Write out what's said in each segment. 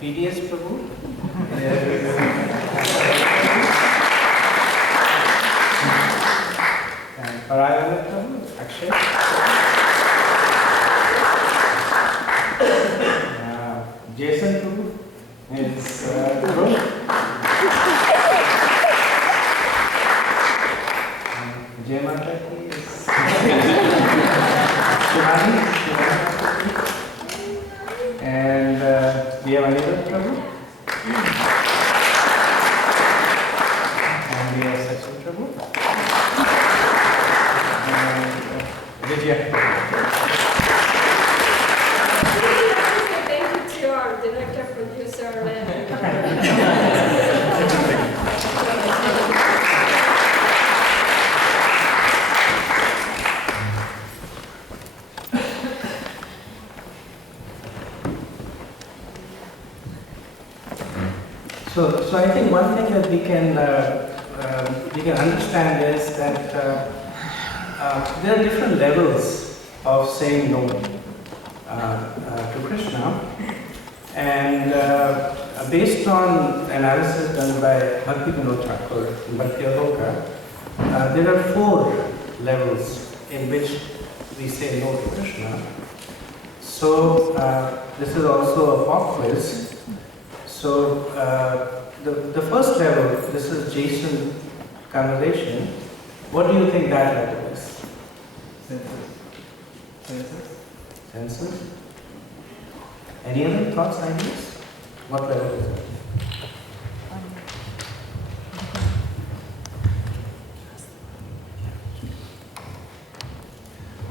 PDS Prabhu. And Parayana Prabhu, Akshay. Jason Prabhu is Guru. Jai Mata Ki is Shivani. And we have Anirudh Prabhu. And we have Sachin Prabhu. And Vijaya. Thank you to our director, producer, and So I think one thing that we can understand is that there are different levels of saying no to Krishna, and based on analysis done by Bhakti Vinod Thakur in Bhakti Aloka, there are 4 levels in which we say no to Krishna. So this is also a pop quiz. So the first level, this is Jason conversation. What do you think that level is? Senses. Any other thoughts, ideas? What level is it?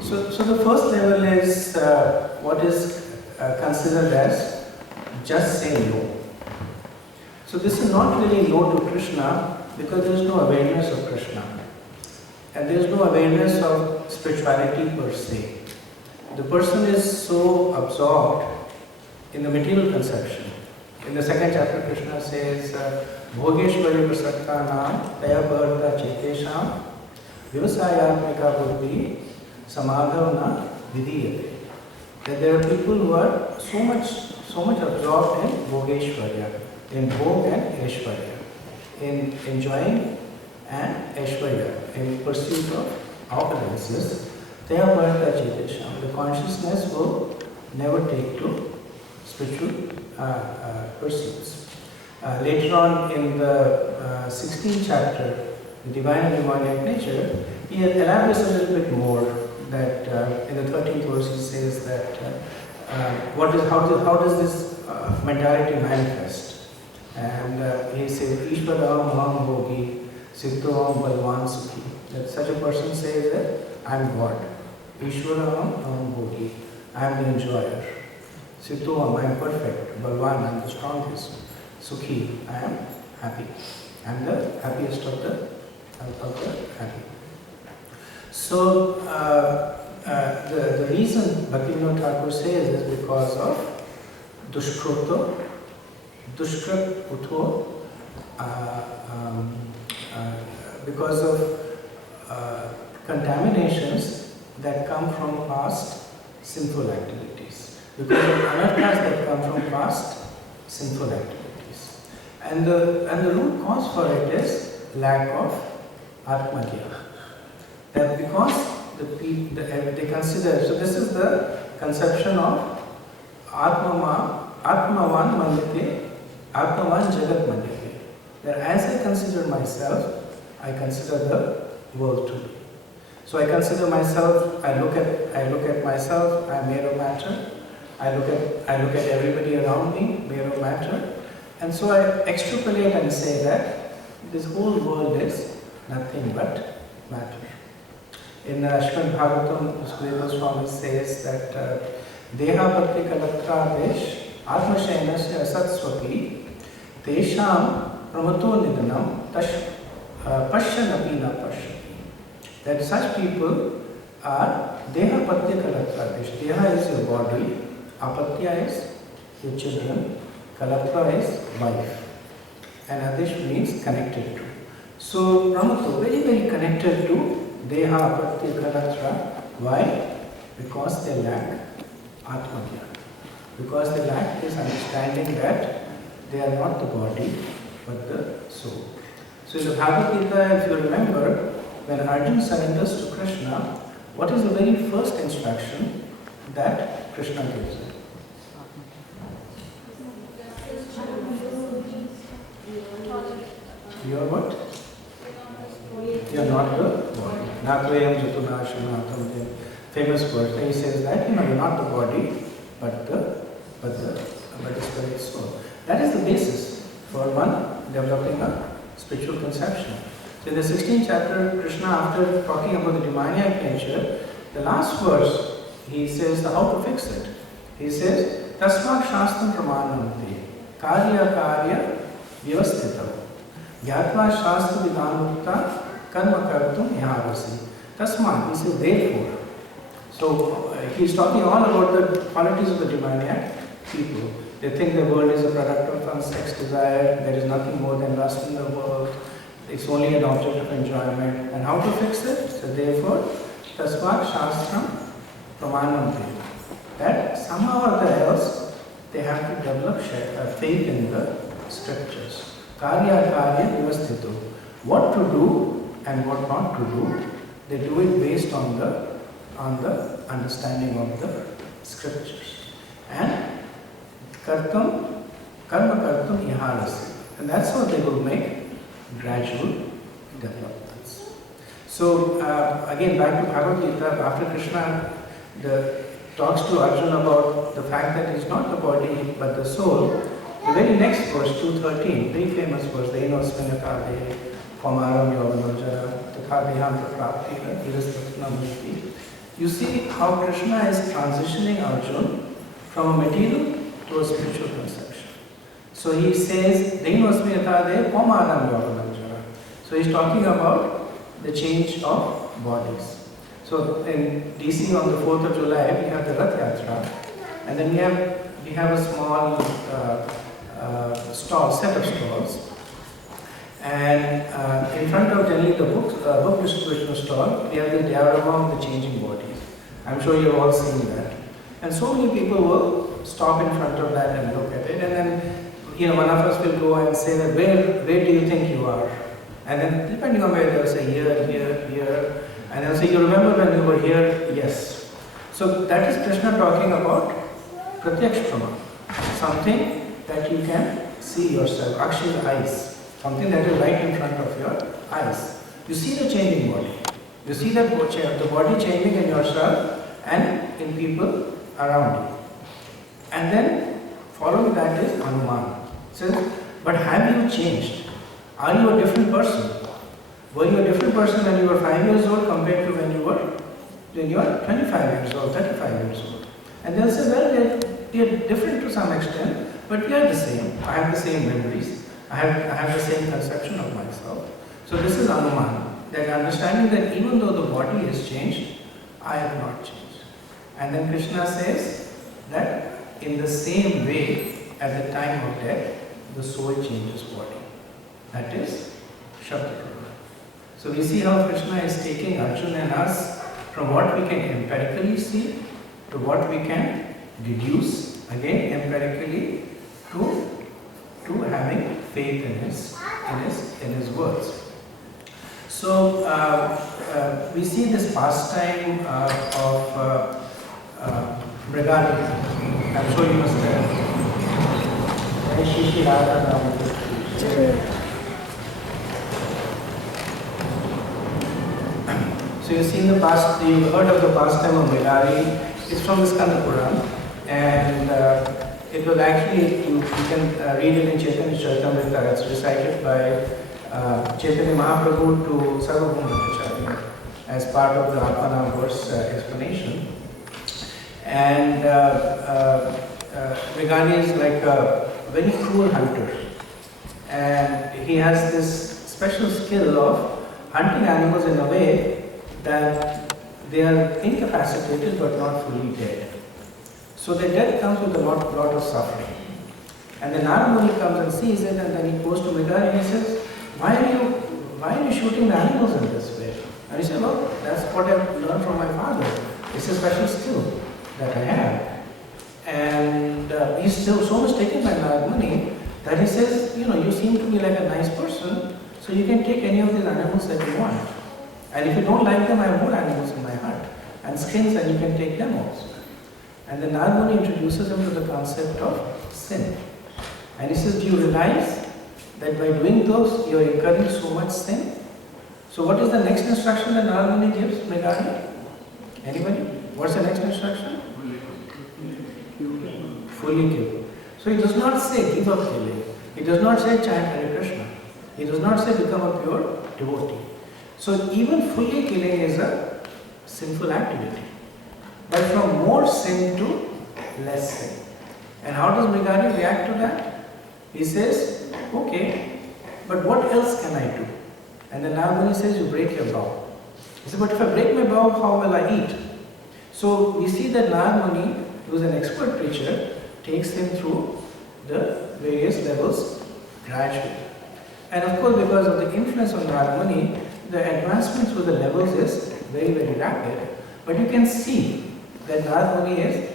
So the first level is what is considered as just saying no. So this is not really no to Krishna because there is no awareness of Krishna. And there is no awareness of spirituality per se. The person is so absorbed in the material conception. In the second chapter, Krishna says, Bhogeshwari prasakta nam taya bharta chetesham vyavasayatmika buddhi samadhavana vidiyate. That there are people who are so much absorbed in Bhogeshwarya, in Bhog and Aishwarya, in enjoying and Aishwarya, in pursuit of opulences. Taya bharta chetesham. The consciousness will never take to spiritual pursuits. Later on in the 16th chapter, the Divine and Demonic Nature, he elaborates a little bit more. That in the 13th verse he says that how does this mentality manifest? And he says, Ishvaram Maham Bhogi, Sittoam Balvan Sukhi. That such a person says that I am God. Ishvaram Maham Bhogi, I am the enjoyer. Sittoam, I am perfect. Balvan, I am the strongest. Sukhi, I am happy. I am the happiest of the happy. So the reason Bhakti Vinod Thakur says is because of dushkruto, dushkrat utho, because of contaminations that come from past sinful activities, because of anarthas that come from past sinful activities, and the root cause for it is lack of atmagya. That because they consider, so this is the conception of Atmavan Manyate, Atmavan Jagat Manyate. That as I consider myself, I consider the world to be. So I consider myself, I look at myself, I am made of matter. I look at everybody around me, made of matter. And so I extrapolate and say that this whole world is nothing but matter. In Srimad Bhagavatam, Sukadeva Swami says that Deha Bhakti Kalatra Desh Atma Shainasya Satswati Tesham Pramato Nidanam Pashyanapi na Pashyati. That such people are Deha Bhakti Kalatra Desh. Deha is your body, Apatya is your children, Kalatra is wife, and Adesh means connected to. So Pramato, very very connected to Deha Apatya Kalatra. Why? Because they lack Atmagya. because they lack this understanding that they are not the body but the soul. So in the Bhagavad Gita, if you remember, when Arjuna surrenders to Krishna, what is the very first instruction that Krishna gives him? You are what? You are not the body. Natvayam jatunashanatam, the famous word. He says that you're not the body, but the spirit soul. That is the basis for one developing a spiritual conception. So in the 16th chapter, Krishna, after talking about the demoniac nature, the last verse, he says how to fix it. He says, Tasmat Shastram Pramanamti, Karya Karya Vyavasthitam, Gyatva Shastra Vidhanukta, Karma Kartum Yahavasi. Tasmat, he says therefore. So he's talking all about the qualities of the demoniac people. They think the world is a product of sex desire, there is nothing more than lust in the world, it's only an object of enjoyment. And how to fix it? So therefore, Tasmat Shastram Pramanamti. That somehow or else they have to develop faith in the scriptures. Karya Karya Vyavasthitu. What to do and what not to do, they do it based on the understanding of the scriptures. And Karma Kartum Ihalasi. And that's how they will make gradual developments. So again, back to Bhagavad Gita, after Krishna talks to Arjuna about the fact that he's not the body but the soul, the very next verse, 2:13, very famous verse, Dainosminakade, Pamaram Yoganojara, Takadeham Prapti, Irastatnamurti. You see how Krishna is transitioning Arjuna from a material to a spiritual conception. So he says, Dainosminakade, Pamaram Yoganojara. So he's talking about the change of bodies. So in DC on the 4th of July, we have the Rath Yatra, and then we have a small set of stalls. And in front of generally the book distribution stall, we have the diorama of the changing bodies. I'm sure you've all seen that. And so many people will stop in front of that and look at it, and then one of us will go and say that where do you think you are? And then depending on where they'll say here. And they'll say, you remember when you were here? Yes. So that is Krishna talking about Pratyaksh Prama, something that you can see yourself, Akshaya eyes, something that is right in front of your eyes. You see the changing body. You see the body changing in yourself and in people around you. And then following that is Hanuman. It says, but have you changed? Are you a different person? Were you a different person when you were 5 years old compared to when you are 25 years old, 35 years old? And they'll say, well, we are different to some extent, but we are the same. I have the same memories. I have the same conception of myself. So this is Hanuman, that understanding that even though the body has changed, I have not changed. And then Krishna says that in the same way, at the time of death, the soul changes body. That is Shabda. So we see how Krishna is taking Arjuna and us from what we can empirically see to what we can deduce, again empirically, to having faith in his words. So we see this pastime of Nagari. I'm sure you must have. So you've seen the past, you've heard of the pastime of Bhayahari. It's from the Skanda Puran, and it was actually, you can read it in Chaitanya Charitamrita. It's recited by Chaitanya Mahaprabhu to Sarvabhaumacharya as part of the Atmanam verse explanation. And Nagari is like a very cruel hunter, and he has this special skill of hunting animals in a way that they are incapacitated but not fully dead. So their death comes with a lot of suffering. And then Narada Muni comes and sees it, and then he goes to Nagari and he says, why are you shooting the animals in this way? And he said, well, that's what I've learned from my father. It's a special skill that I have. And he's so much taken by Nagari that he says, you seem to be like a nice person, so you can take any of these animals that you want. And if you don't like them, I have more animals in my hut, and skins, and you can take them also. And then Nagari introduces him to the concept of sin. And he says, do you realize that by doing those, you are incurring so much sin? So what is the next instruction that Nagari gives, Nagari? Anybody? What's the next instruction? Fully kill. So he does not say give up killing. He does not say chant Hare Krishna. He does not say become a pure devotee. So even fully killing is a sinful activity. But from more sin to less sin. And how does Nagari react to that? He says, okay, but what else can I do? And then Nagari says, you break your vow. He said, but if I break my vow, how will I eat? So we see that Nagari, who is an expert preacher, takes him through the various levels gradually. And of course, because of the influence of Nagari, the advancement through the levels is very, very rapid. But you can see that Nagari is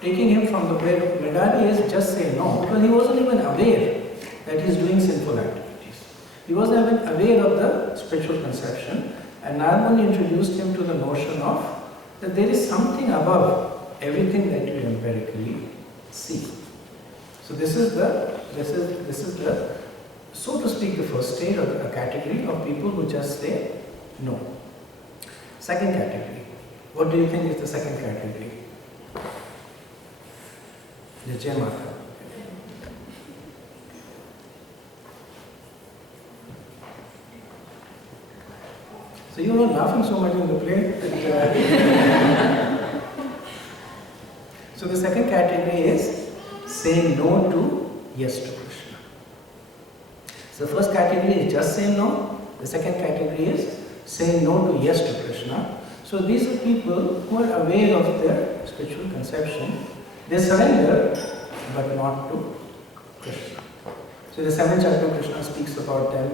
taking him from the way Nagari is just say no, because he wasn't even aware that he is doing sinful activities. He wasn't even aware of the spiritual conception, and Nagari introduced him to the notion of that there is something above everything that you empirically see. So this is the so to speak the first stage of a category of people who just say no. Second category. What do you think is the second category? The Jai Mata. So you were laughing so much in the play that, So the second category is saying no to yes to Krishna. So the first category is just saying no. The second category is saying no to yes to Krishna. So these are people who are aware of their spiritual conception. They surrender, but not to Krishna. So the 7th chapter Krishna speaks about them.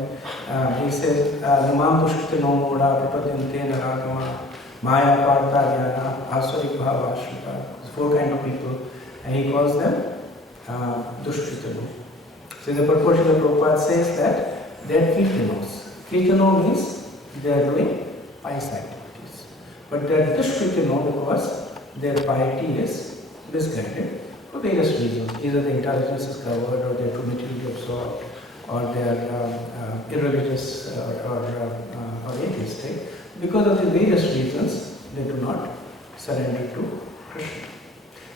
He says, Namam Dushkita no moda prapadyante naragama maya partha jnana asvarik bhava ashrita. 4 kind of people, and he calls them Dushkita no. So in the purport of the Prabhupada says that they are Kirtanos. Kirtano means they are doing pious activities. But they are Dushkita because their piety is misguided for various reasons. Either the intelligence is covered, or they are too materially absorbed, or they are irreligious or atheistic. Because of the various reasons, they do not surrender to Krishna.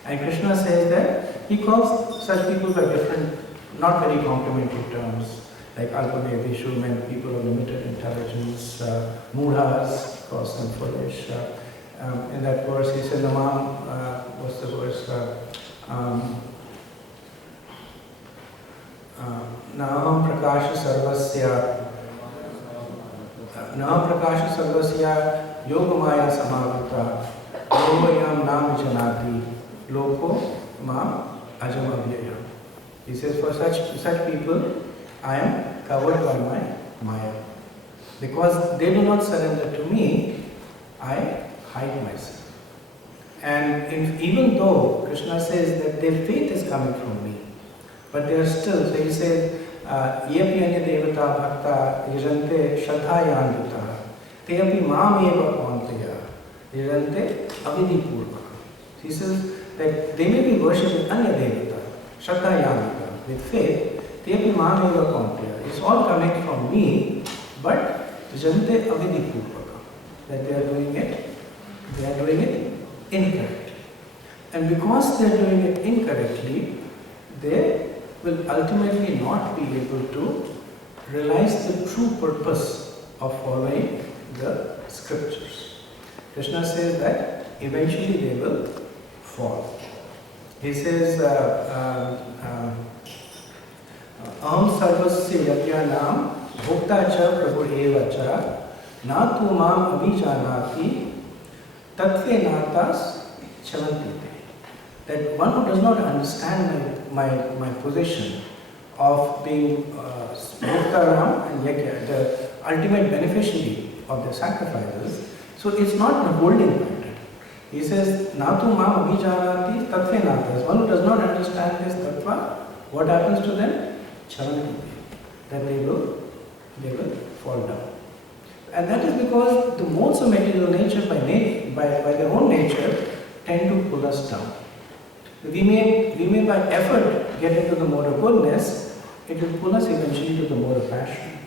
And Krishna says that he calls such people by different, not very complimentary terms, like Alpavedishu, meant people of limited intelligence, Mudhas, calls them foolish. In that verse, he said, Namam, what's the verse? Naham Prakasha Sarvasya Yogamaya Samavita Yomayam Nam Janati Loko Ma Ajamavyaya. He says, for such people, I am covered by my Maya. Because they do not surrender to me, I hide myself. And even though Krishna says that their faith is coming from me, but they are still, so he says, Yepi anya devata bhakta yajante shraddhayandita teyapi mam eva pantaya yajante avidipurvaka. He says that they may be worshipping anya devata, shraddhayandita, with faith, teyapi mam eva pantaya. It's all coming from me, but yajante avidipurvaka, that they are doing it incorrectly. And because they are doing it incorrectly, they will ultimately not be able to realize the true purpose of following the scriptures. Krishna says that eventually they will fall. He says, Aham sarvasya yajnanam bhokta cha prabhu eva cha na tu mam abhijanati tatve natas chavantite. That one who does not understand my position of being Bhaktaram and Yajna, the ultimate beneficiary of the sacrifices, so it's not the holding pattern. He says, Natu mam abhijanati tattve natas. One who does not understand this tattva, what happens to them? Charanti. That they will fall down. And that is because the modes of material nature by their own nature tend to pull us down. We may by effort get into the mode of goodness, it will pull us eventually to the mode of passion.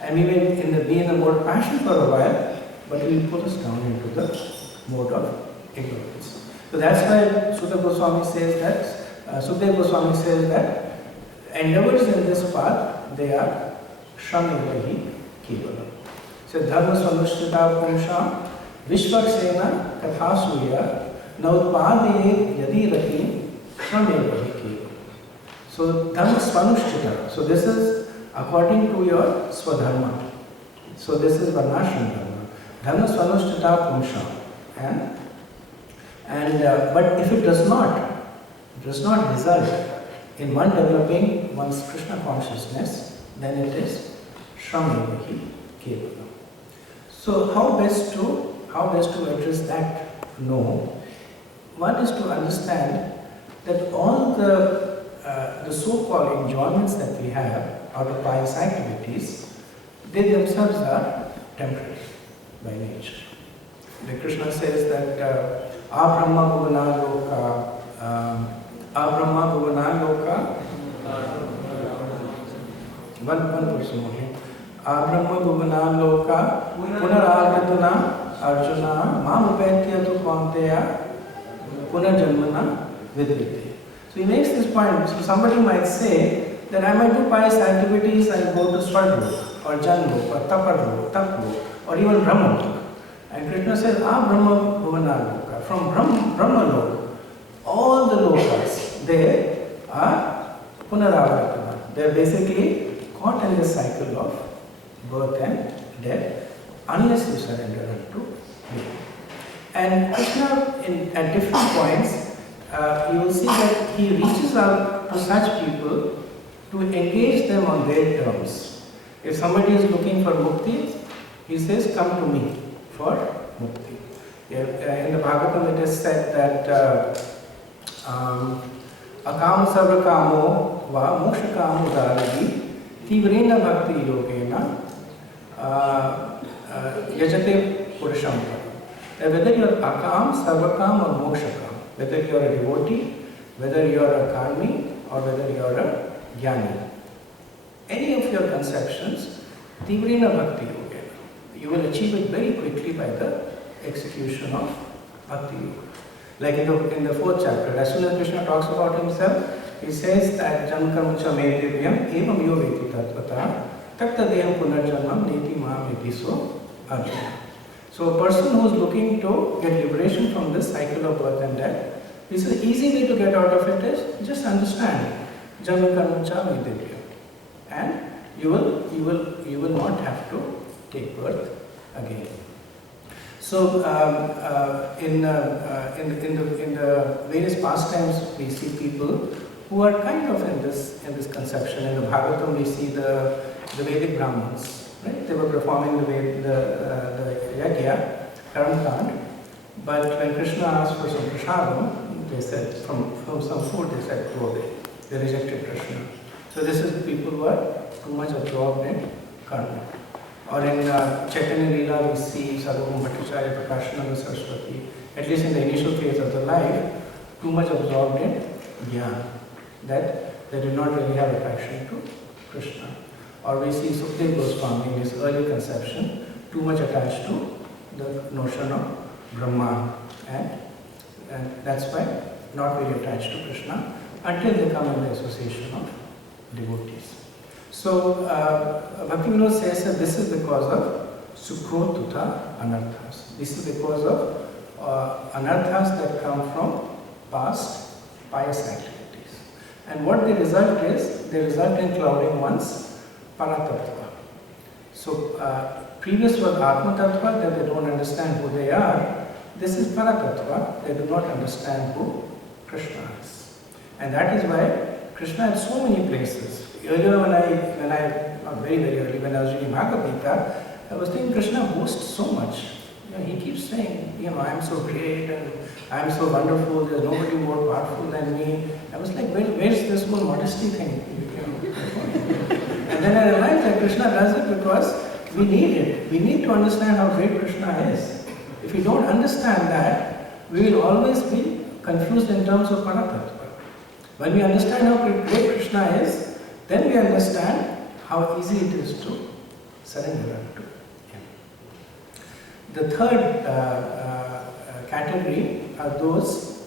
And we may be in the mode of passion for a while, but it will pull us down into the mode of ignorance. So that's why Sukadeva Goswami says that endeavors in this path, they are shramyevahi kevalam. So dharma svanushtita pumsha vishvaksena kathasuya nautpade yadi rati shramyevahi kevalam. So dharma svanushtita. So this is according to your swadharma. So this is varnashram dharma. Dharma svanushtita pumsha. But if it does not result in one developing one's Krishna consciousness, then it is shramyevahi kevalam. So how best to address that no? One is to understand that all the so-called enjoyments that we have out of pious activities, they themselves are temporary by nature. The Krishna says that Abrahma bhuvana loka one person only. Abrahma bhuvana loka punarāgatuna arjuna mam upetya tu kaunteya punarjanmana vidyate. So he makes this point. So somebody might say that I might do pious activities and go to Swargalok or Janlok or Taparlok, Taplok or even Brahmalok. And Krishna says, Brahma bhuvana loka. From Brahmalok, all the lokas, they are punarāgatuna. They are basically caught in the cycle of birth and death unless you surrender unto me. And Krishna, at different points, you will see that he reaches out to such people to engage them on their terms. If somebody is looking for mukti, he says, come to me for mukti. In the Bhagavatam it is said that akam sarvakamo va mokshakamo dharadi tivrena bhakti yogena yajate purusham. Whether you are akam, sarvakam or mokshakam, whether you are a devotee, whether you are a karmi or whether you are a jnani, any of your conceptions, tivrena bhakti yogena, you will achieve it very quickly by the execution of bhakti yoga. Like in the 4th chapter, as soon as Krishna talks about himself, he says that jankarmucha medevyam evam yo veti tatvata takta deham punarjanam neti maam etiso arjuna. So a person who is looking to get liberation from this cycle of birth and death, this is an easy way to get out of it is just understand jankarmucha medevyam, and you will not have to take birth again. So in the various pastimes, we see people who are kind of in this conception. In the Bhagavatam, we see the Vedic Brahmins, right? They were performing the yajna, Karam-kand, but when Krishna asked for some prasadam, they said from some food, they said go away. They rejected Krishna. So this is the people who are too much absorbed in karma. Or in Chaitanya Leela, we see Sarvabhauma Bhattacharya, Prakashananda Saraswati, at least in the initial phase of the life, too much absorbed in jnana, that they did not really have attraction to Krishna. Or we see Sukadeva Goswami in his early conception, too much attached to the notion of Brahman, and that's why not very attached to Krishna until they come in the association of devotees. So Bhaktivinoda says that this is because of sukrotuta anarthas. This is because of anarthas that come from past pious activities. And what they result in clouding one's paratattva. So previous was atma tattva, that they don't understand who they are. This is paratattva, they do not understand who Krishna is. And that is why Krishna had so many places. Earlier not very, very early, when I was reading Bhagavad Gita, I was thinking Krishna boasts so much. He keeps saying, I'm so great and I'm so wonderful, there's nobody more powerful than me. I was like, where's this whole modesty thing? And then I realized that Krishna does it because we need it. We need to understand how great Krishna is. If we don't understand that, we will always be confused in terms of Paratattva. When we understand how great Krishna is, then we understand how easy it is to surrender to Him. The third category are those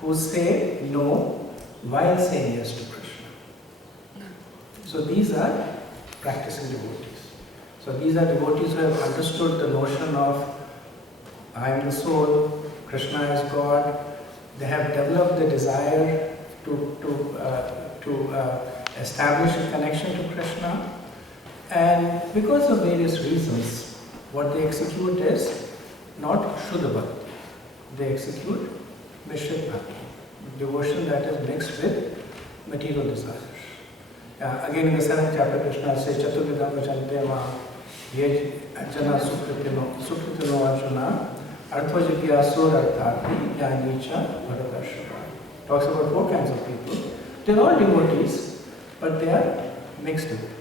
who say no while saying yes to Krishna. So these are practicing devotees. So these are devotees who have understood the notion of I am the soul, Krishna is God. They have developed the desire to establish a connection to Krishna, and because of various reasons, what they execute is not Shuddha Bhakti. They execute Mishrit Bhakti, devotion that is mixed with material desires. Again in the 7th chapter, Krishna says, Chaturvidam Vachante Ma Ye Jana Sukritino Arjuna Arthvajitya Sur Arthati Jnanicha Bharadashara. Talks about 4 kinds of people. They are all devotees, but they are mixed devotees.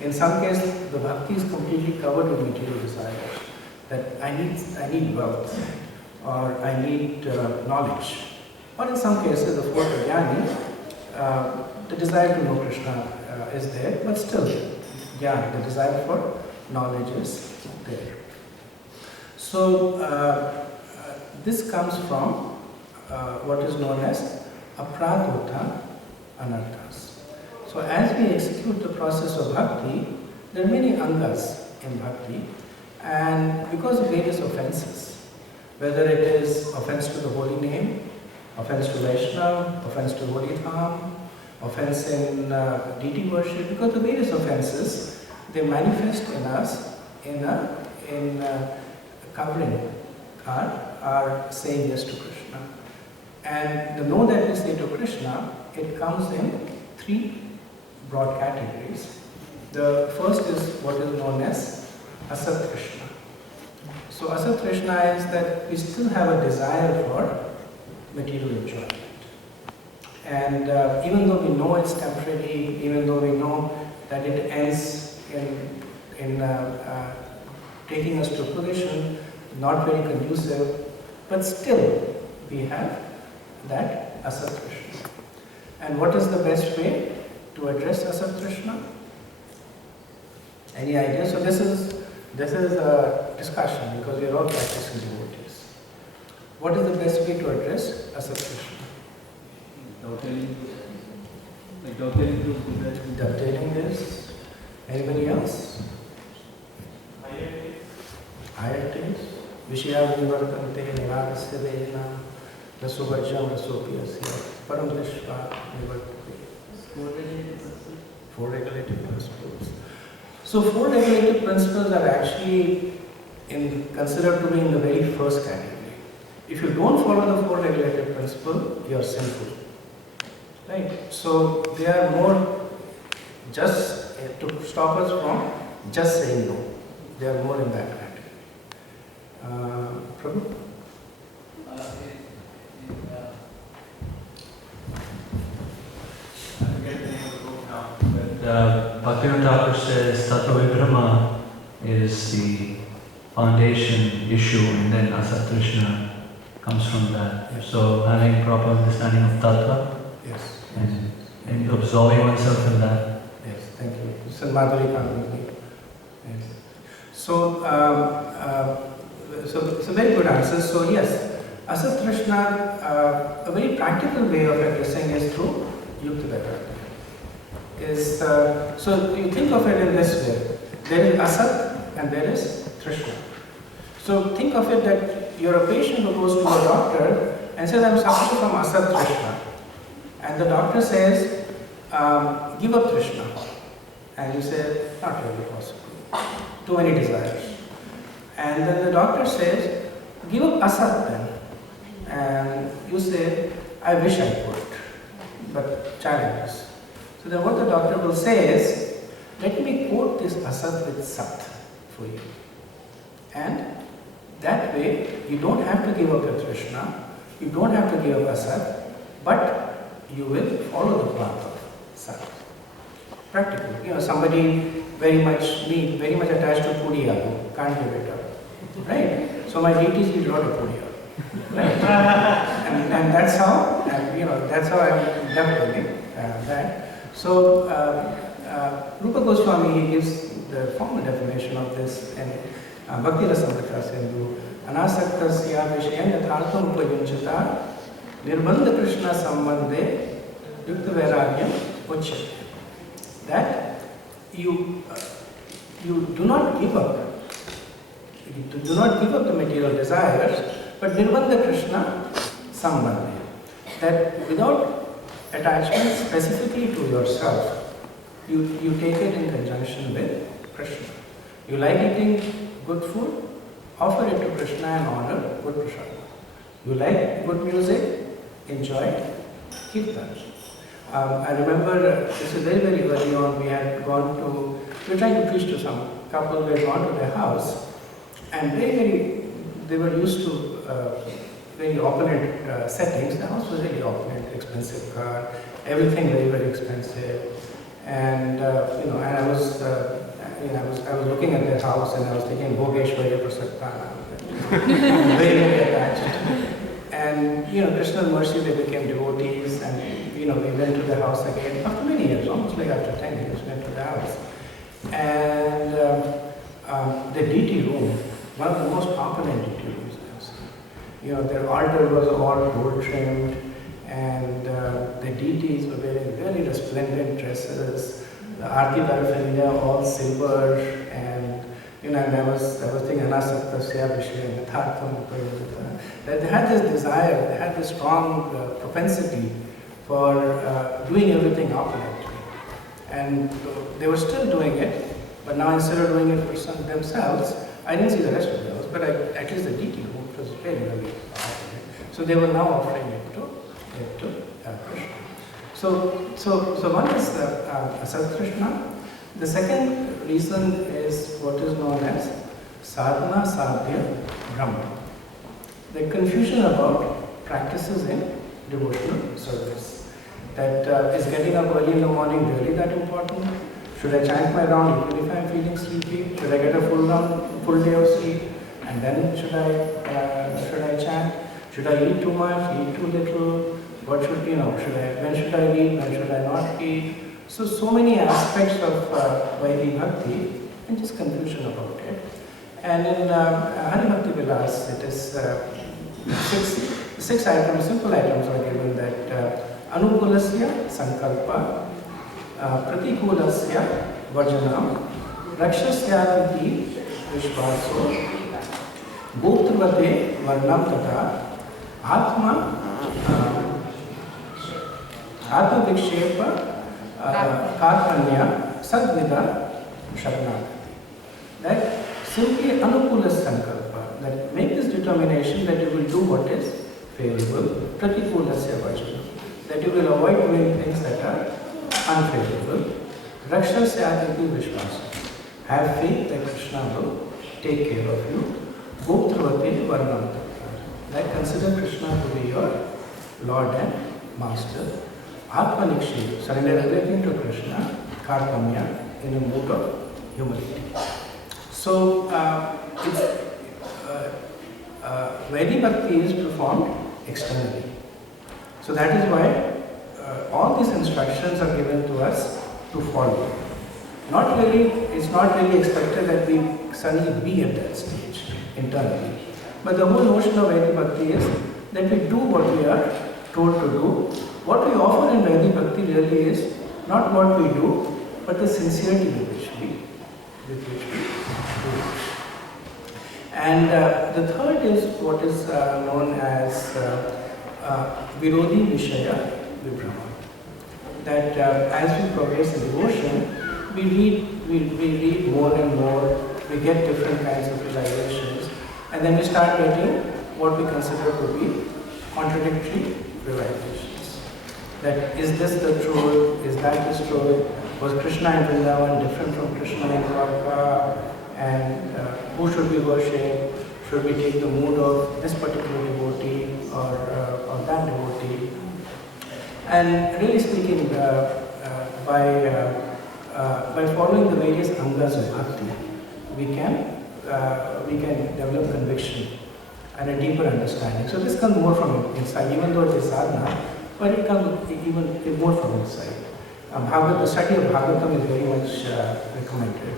In some cases, the bhakti is completely covered with material desires. That I need wealth, or I need knowledge. Or in some cases, the 4th jnani, the desire to know Krishna is there, but still, the desire for knowledge is there. So, this comes from what is known as apradhuta anarthas. So as we execute the process of bhakti, there are many angas in bhakti, and because of various offenses, whether it is offense to the holy name, offense to Vaishnava, offense to holy dham, offense in deity worship, because of various offenses, they manifest in us in covering our saying yes to Krishna. And the no that we say to Krishna, it comes in 3 broad categories. The first is what is known as Asat Krishna. So Asat Krishna is that we still have a desire for material enjoyment. And even though we know it's temporary, even though we know that it ends in taking us to a position not very conducive, but still we have that Asat Krishna. And what is the best way to address Asat Krishna? Any idea? So this is a discussion because we are all practicing devotees. What is the best way to address Asat Krishna? Dovetailing this. Anybody else? Higher taste. Vishya Vivartante Nivadasya Dejana Rasubhajam Rasopiyasya Param Vishwa Vivartate. 4 regulative principles. So 4 regulative principles are actually considered to be in the very first category. If you don't follow the 4 regulative principles, you are sinful. Right? So they are more just to stop us from just saying no. They are more in that category. Prabhu? Bhaktivinoda Thakur says Tattva Vibrahma is the foundation issue, and then Asat Krishna comes from that. Yes. So having proper understanding of Tattva, Yes. and absorbing oneself in that. Yes, thank you. It's a Madhuri Kamini. Yes. So, it's a very good answer. So yes, Asat Krishna, a very practical way of addressing is through Yukta Vedanta. So you think of it in this way. There is Asat and there is Krishna. So think of it that you're a patient who goes to a doctor and says, I'm suffering from Asat Krishna. And the doctor says, give up Krishna. And you say, not really possible. Too many desires. And then the doctor says, give up Asat then. And you say, I wish I could, but challenges. So then what the doctor will say is, let me quote this Asat with Sat for you. And That way, you don't have to give up your Krishna, you don't have to give up Asat, but you will follow the path of Sat. Practical. Somebody very much attached to Puri Aloo, can't give it up. Right? So my deities will draw to Puri Aloo. Right? and that's how, that's how I'm developing that. So, Rupa Goswami, he gives the formal definition of this in Bhakti Rasamrita Sindhu. Anasaktasya Vishayam Yathartham Upayunchata Nirbandha Krishna Sambandhe Yukta Vairagyam Uchyate. That you do not give up. You do not give up the material desires, but Nirbandha Krishna Sambandhe. That without attachment specifically to yourself, you take it in conjunction with Krishna. You like eating good food, offer it to Krishna and honor good prasad. You like good music, enjoy kirtan. I remember this is very, very early on, we were trying to preach to some couple, we had gone to their house, and they were used to very opulent settings. The house was really opulent, expensive car, everything very, very expensive. And and I was looking at their house and I was thinking, Bhogeshwarya Prasaktana, very, very attached. And Krishna's mercy, they became devotees, and we went to the house again after many years, almost like after 10 years, went to the house. And the deity room, one of the most opulent deity rooms I've seen. Their altar was all gold trimmed, and the deities were wearing very resplendent dresses, the Aarti paraphernalia all silver, and and I was thinking Anasaktasya Vishayam Yathartham Upayunchata. That they had this desire, they had this strong propensity for doing everything opulently. And they were still doing it, but now instead of doing it for themselves, I didn't see the rest of the house, but at least the deity room was really, really opulent. So they were now offering it to Krishna. So one is Asat Krishna. The second reason is what is known as Sadhana Sadhya Brahma. The confusion about practices in devotional service. That is getting up early in the morning really that important? Should I chant my round even if I'm feeling sleepy? Should I get a full day of sleep? And then should I chant? Should I eat too much, eat too little? What should, when should I read, when should I not read? So many aspects of Vaidhi Bhakti and just confusion about it. And in Hari Bhakti Vilas, it is six items, simple items are given that Anukulasya Sankalpa, Pratikulasya Vajanam, Rakshasyati Vishvaso, Bhutravate Varnam Tata, Atma Vikshepa Karpanya Sadvida Sharanagati. That simply Anukula Sankalpa, that make this determination that you will do what is favorable, Pratikulasya Vajana, that you will avoid doing things that are unfavorable. Rakshasyati Vishvasa, have faith that Krishna will take care of you. Bhutravate Varnam Tata, that consider Krishna to be your Lord and Master. Atmanikshi, surrender everything to Krishna, Karpanya, in a mood of humility. So, Vaidhi Bhakti is performed externally. So that is why all these instructions are given to us to follow. It's not really expected that we suddenly be at that stage internally. But the whole notion of Vaidhi Bhakti is that we do what we are told to do. What we offer in Vaidhi Bhakti really is not what we do, but the sincerity with which we do. And the third is what is known as Virodhi Vishaya Vibhrama. That as we progress in devotion, we read more and more, we get different kinds of realizations, and then we start getting what we consider to be contradictory realizations. That is this the truth? Is that the truth? Was Krishna in Vrindavan different from Krishna in Dwarka? And who should we worship? Should we take the mood of this particular devotee or that devotee? And really speaking, by following the various angas of bhakti, we can develop conviction and a deeper understanding. So this comes more from inside, even though it is sadhana, but it comes even more from inside. The study of Bhagavatam is very much recommended.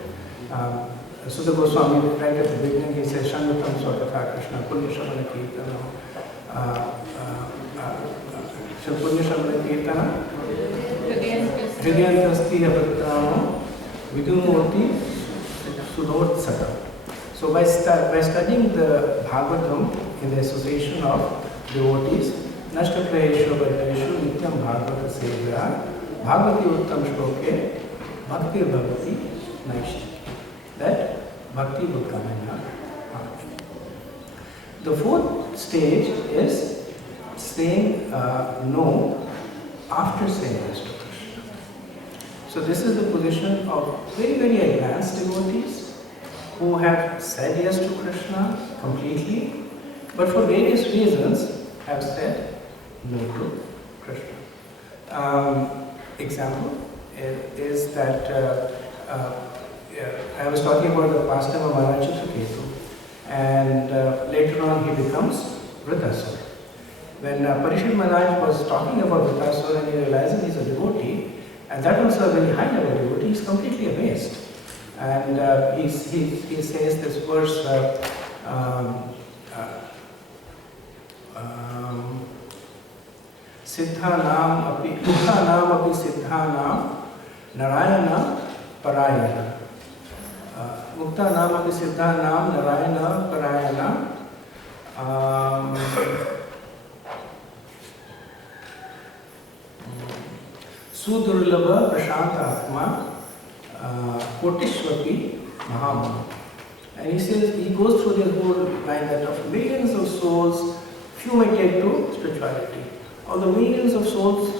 Sudha Goswami, right at the beginning, he says, Shangatam Swatatha Krishna, Punya Shamana Kirtana, Punya Shamana Kirtana, Hridayantasti Abhadrano, Vidumurti Sudot Sata. So by studying the Bhagavatam in the association of devotees, Nashtaprayeshu Bhatteshu Nityam Bhagavata Sevya, Bhagavati Uttam Shloke, Bhakti Bhagavati Naishti. That bhakti would come in our heart. The fourth stage is saying no after saying yes to Krishna. So this is the position of very, very advanced devotees who have said yes to Krishna completely, but for various reasons have said no to Krishna. Example is that I was talking about the pastime of Maharaj Chitraketu, and later on he becomes Vritasura. When Parishad Maharaj was talking about Vritasura and he realizes he's a devotee, and that also a very high level devotee, he's completely amazed. And he says this verse, Siddhanam api siddhanam narayana parayana. Mukta Nam api Siddha Nam Narayana Parayana Sudurlabha Prashanta Atma Kotishvapi Mahamana. And he says, he goes through this whole line that of millions of souls, few may take to spirituality. Of the millions of souls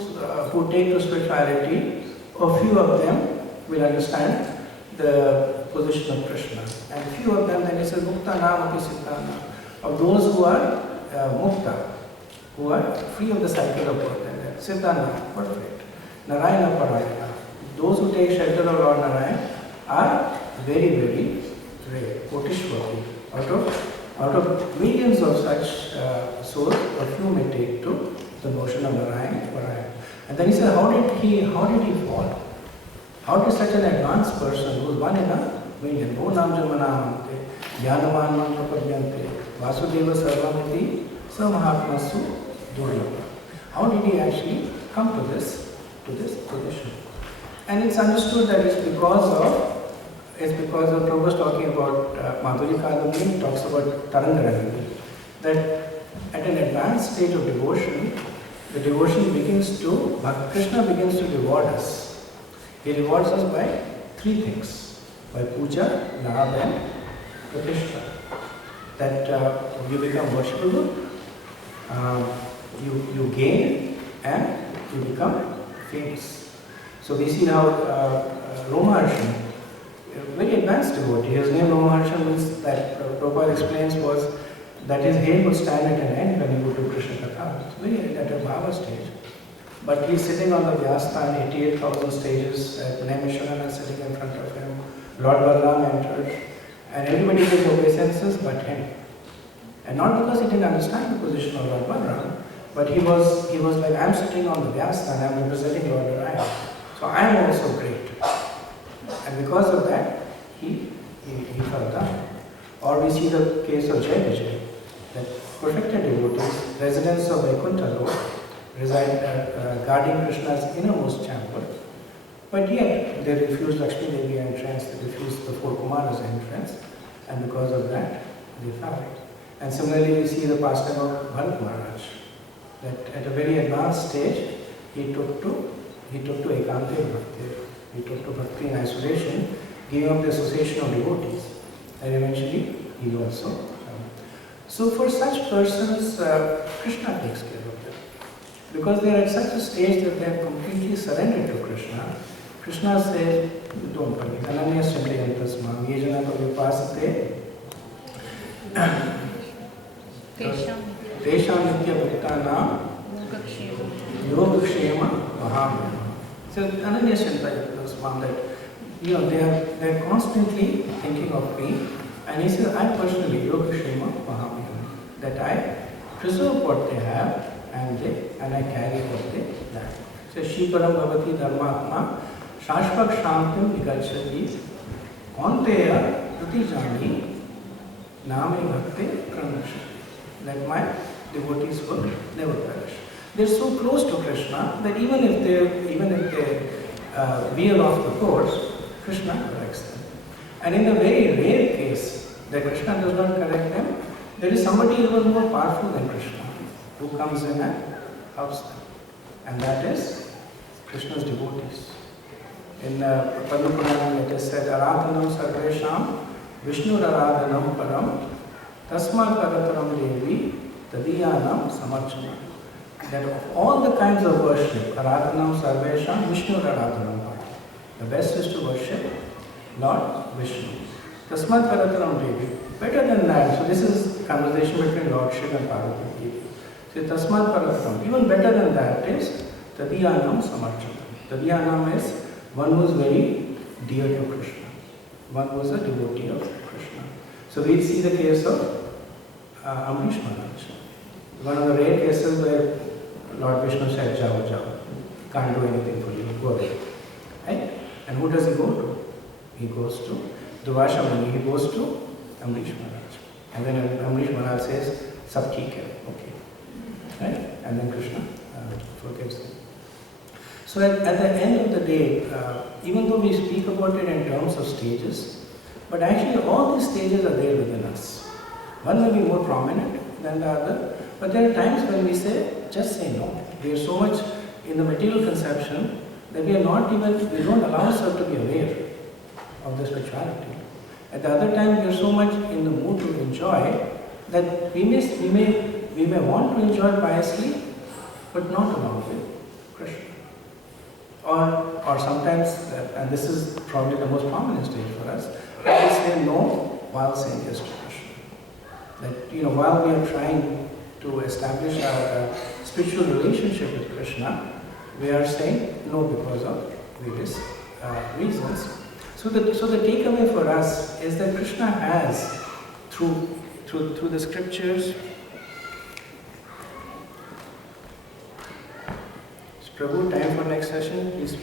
who take to spirituality, a few of them will understand the position of Krishna. And few of them, then he says, Mukta Nam api Siddha Nam. Of those who are Mukta, who are free of the cycle of birth and death. Siddha Nam, perfect. Narayana Parayana. Those who take shelter of Lord Narayana are very, very rare. Kotishwari. Out of millions of such souls, a few may take to the notion of Narayana Parayana. And then he said, how did he fall? How did such an advanced person, who is one in a million, O Nam Jamanamante, Jnanaman Mantra Padyante, Vasudeva Sarvamiti, Samahatmasu Durlabha. How did he actually come to this position? And it's understood that it's because of Prabhupada was talking about Madhuri Kadamini, talks about Tarangarani, that at an advanced stage of devotion, the devotion begins to, Krishna begins to reward us. He rewards us by three things: by puja, lab, and pratishtha. That you become worshipable, you gain, and you become famous. So we see how Romaharshan, a very advanced devotee, his name Romaharshan means that Prabhupada explains was that his hair would stand at an end when he would do Krishna Katha. It's very at a bhava stage. But he's sitting on the Vyasthan, 88,000 stages, Naimisharan is sitting in front of him, Lord Balaram enters, and everybody gives obeisances but him. And not because he didn't understand the position of Lord Balaram, but he was like, I'm sitting on the Vyasthan, I'm representing Lord Narayana. So I'm also great. And because of that, he fell down. Or we see the case of Jai Vijay, that perfected devotees, residents of Vaikuntha Lok, reside guarding Krishna's innermost chamber, but yet they refused Lakshmi Devi entrance, they refused the four Kumaras entrance, and because of that, they fell. And similarly, we see the pastime of Bharat Maharaj, that at a very advanced stage, he took to Ekante Bhakti, he took to Bhakti in isolation, giving up the association of devotees, and eventually he also fell. So for such persons, Krishna takes care of them. Because they are at such a stage that they have completely surrendered to Krishna. Krishna says, don't worry, Ananya Shandayantasmam, Yejana Pavipasate, Tesham Nitya Bhaktanam Yogakshema Mahamaya. So Ananya Shantai was found that they are constantly thinking of me, and he says, I personally Yogakshema Mahamaya, that I preserve what they have and I carry what they lack. So Shiparam Bhavati Dharmatma Shashvak Shantam Vigachati Konteya Pratijani Name Bhakti Pranashati. That my devotees will never perish. They are so close to Krishna that even if they veer off the course, Krishna corrects them. And in the very rare case that Krishna does not correct them, there is somebody even more powerful than Krishna who comes in and helps them. And that is Krishna's devotees. In Padma Purana it is said, Aradhanam Sarvesham Vishnu Aradhanam Param Tasmat Parataram Devi Tadiyanam Samarchana. That of all the kinds of worship, Aradhanam Sarvesham Vishnu Aradhanam Param. The best is to worship Lord Vishnu. Tasmat Parataram Devi. Better than that, so this is conversation between Lord Shiva and Parvati. So Tasmat Parataram. Even better than that is Tadiyanam Samarchana. Tadiyanam is one who is very dear to Krishna. One who is a devotee of Krishna. So we see the case of Amrish Maharaj. One of the rare cases where Lord Vishnu said, Jao, Jao, can't do anything for you, go away. Right? And who does he go to? He goes to Durvasha Muni, he goes to Amrish Maharaj. And then Amrish Maharaj says, Sab theek hai, okay. Right? And then Krishna forgives him. So at the end of the day, even though we speak about it in terms of stages, but actually all these stages are there within us. One may be more prominent than the other, but there are times when we say, just say no. We are so much in the material conception that we don't allow ourselves to be aware of the spirituality. At the other time, we are so much in the mood to enjoy that we may want to enjoy piously, but not along with Krishna. Or sometimes, and this is probably the most prominent stage for us, we say no while saying yes to Krishna. That while we are trying to establish our spiritual relationship with Krishna, we are saying no because of various reasons. So the takeaway for us is that Krishna has, through the scriptures, Prabhu, time for next session, please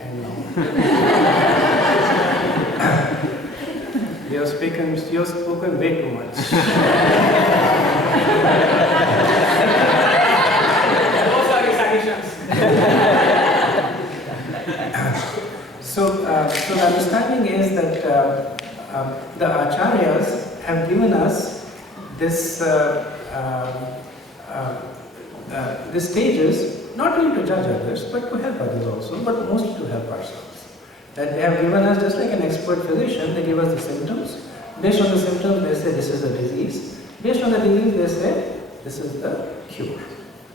end now. You have spoken way too much. So the understanding is that the acharyas have given us this stages, not really to judge others, but to help others also, but mostly to help ourselves. That they have given us, just like an expert physician, they give us the symptoms. Based on the symptoms, they say this is a disease. Based on the disease, they say this is the cure.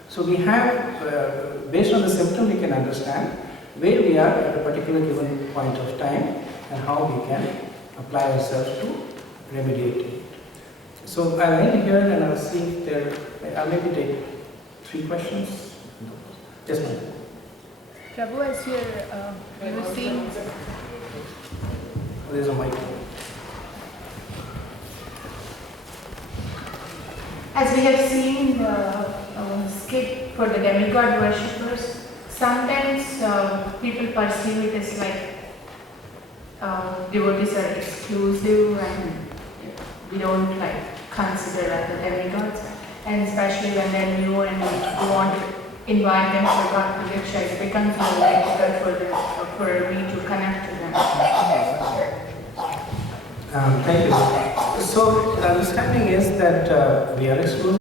So we have, based on the symptom, we can understand where we are at a particular given point of time and how we can apply ourselves to remediate it. So I'll end here and I'll see if I'll maybe take 3 questions. Yes, ma'am. Prabhu, as you were seeing... There's a mic. As we have seen the skit for the demigod worshippers, sometimes people perceive it as like devotees are exclusive and we don't consider other demigods, and especially when they're new and we want to invite them for God Diksha, it becomes more difficult for me to connect to them. Thank you. So the understanding is that we are exclusive.